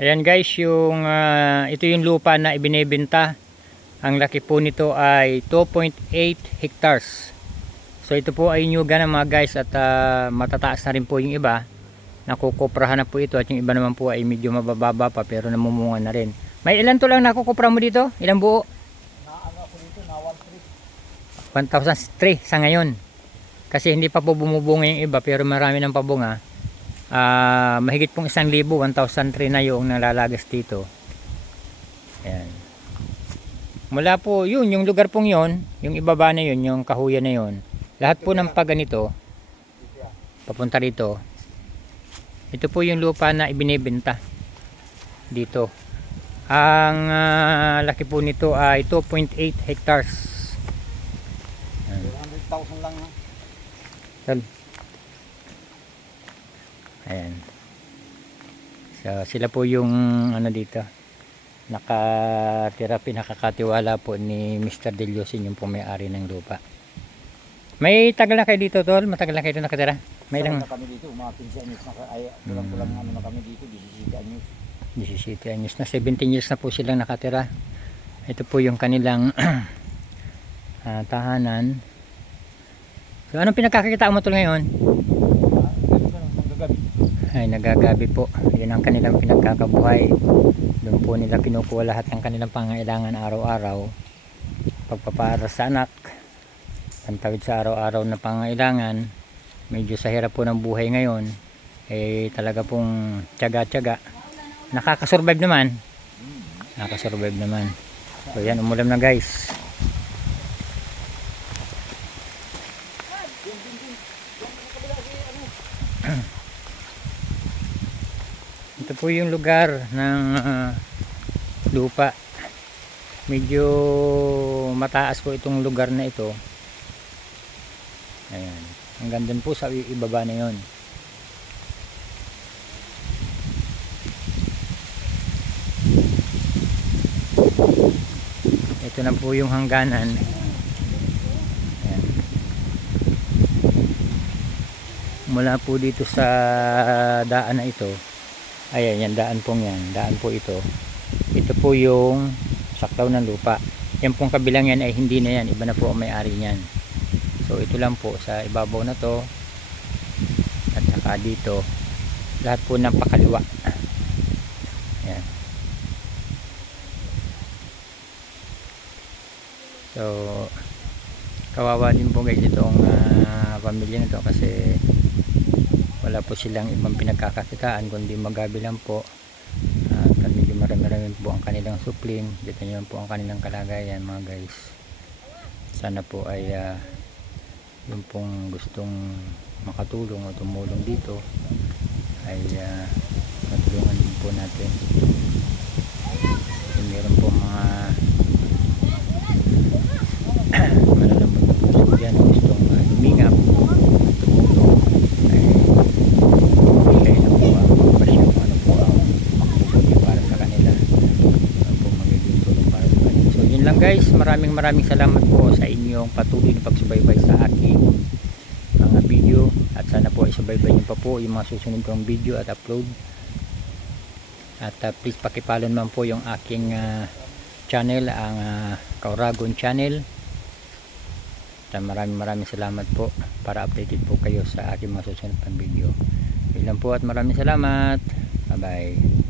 Ayan guys, ito yung lupa na ibinebenta. Ang laki po nito ay 2.8 hectares. So ito po ay nyuga na mga guys, at matataas na rin po yung iba. Nakukuprahan na po ito, at yung iba naman po ay medyo mabababa pa pero namumunga na rin. May ilan to lang nakukupra mo dito? Ilang buo? Naano ako dito, na 1,003 sa ngayon. Kasi hindi pa po bumubunga yung iba, pero marami ng pabunga. Mahigit pong 1,000, 1,003 na yung nalalagas dito. Ayan. Mula po yun, yung lugar pong yun, yung ibaba na yun, yung kahuyan na yun, lahat po ng paganito papunta rito. Ito po yung lupa na ibinebenta dito. Ang laki po nito ay 2.8 hectares. 100,000 lang. Ayan. So, sila po yung ano dito, nakatira, pinakakatiwala po ni Mr. Deliosin, yung po may-ari ng lupa. May tagal na kayo dito, tol? Matagal na kayo dito nakatira? May lang na kami dito, mga 15 anyos na ay kulang-kulang ano na kami dito, 17 anyos. 17 anyos na, 17 years na po silang nakatira. Ito po yung kanilang tahanan. So, anong pinagkakakitaan mo tol ngayon? Ay, nagagabi po. Yun ang kanilang pinagkakabuhay. Doon po nila kinukuha lahat ng kanilang pangailangan araw-araw. Pagpapaaral sa anak, pantawid sa araw-araw na pangailangan. Medyo sa hirap po ng buhay ngayon, eh talaga pong tiyaga-tiyaga. Nakakasurvive naman. Nakakasurvive naman. So yan, umulam na guys. Ito po yung lugar ng lupa. Medyo mataas po itong lugar na ito. Ayan. Hanggang dun po sa ibaba na yun. Ito na po yung hangganan. Ayan. Mula po dito sa daan na ito. Ayan, yan daan pong yan. Daan po ito. Ito po yung saklaw ng lupa. Yan pong kabilang yan ay hindi na yan. Iba na po ang may-ari niyan. So ito lang po sa ibabaw na to. At saka dito. Lahat po ng pakaliwa. Ayan. So kawawa din po guys itong pamilya na to, kasi wala po silang ibang pinagkakakitaan kundi magabi lang po. Medyo marami-rami po ang kanilang supling. Dito nyo po ang kanilang kalagayan mga guys. Sana po ay yung pong gustong makatulong o tumulong dito ay matulungan din po natin. Kung meron po mga malalambot na puso dyan na gustong lumingap, tumulong, ay bigay na po ang presyo kung ano po ang makbubuti para sa kanila, ano po magiging tulong para sa kanila. So yun lang guys, maraming salamat po sa inyong patuloy na pagsubaybay sa aking mga video, at sana po isubaybay nyo pa po yung mga susunod kong video at upload. At please pakipollow naman po yung aking channel, ang Kauragon channel. At maraming salamat po, para updated po kayo sa aking mga susunod pang video. Yun lang po, at maraming salamat. Bye bye.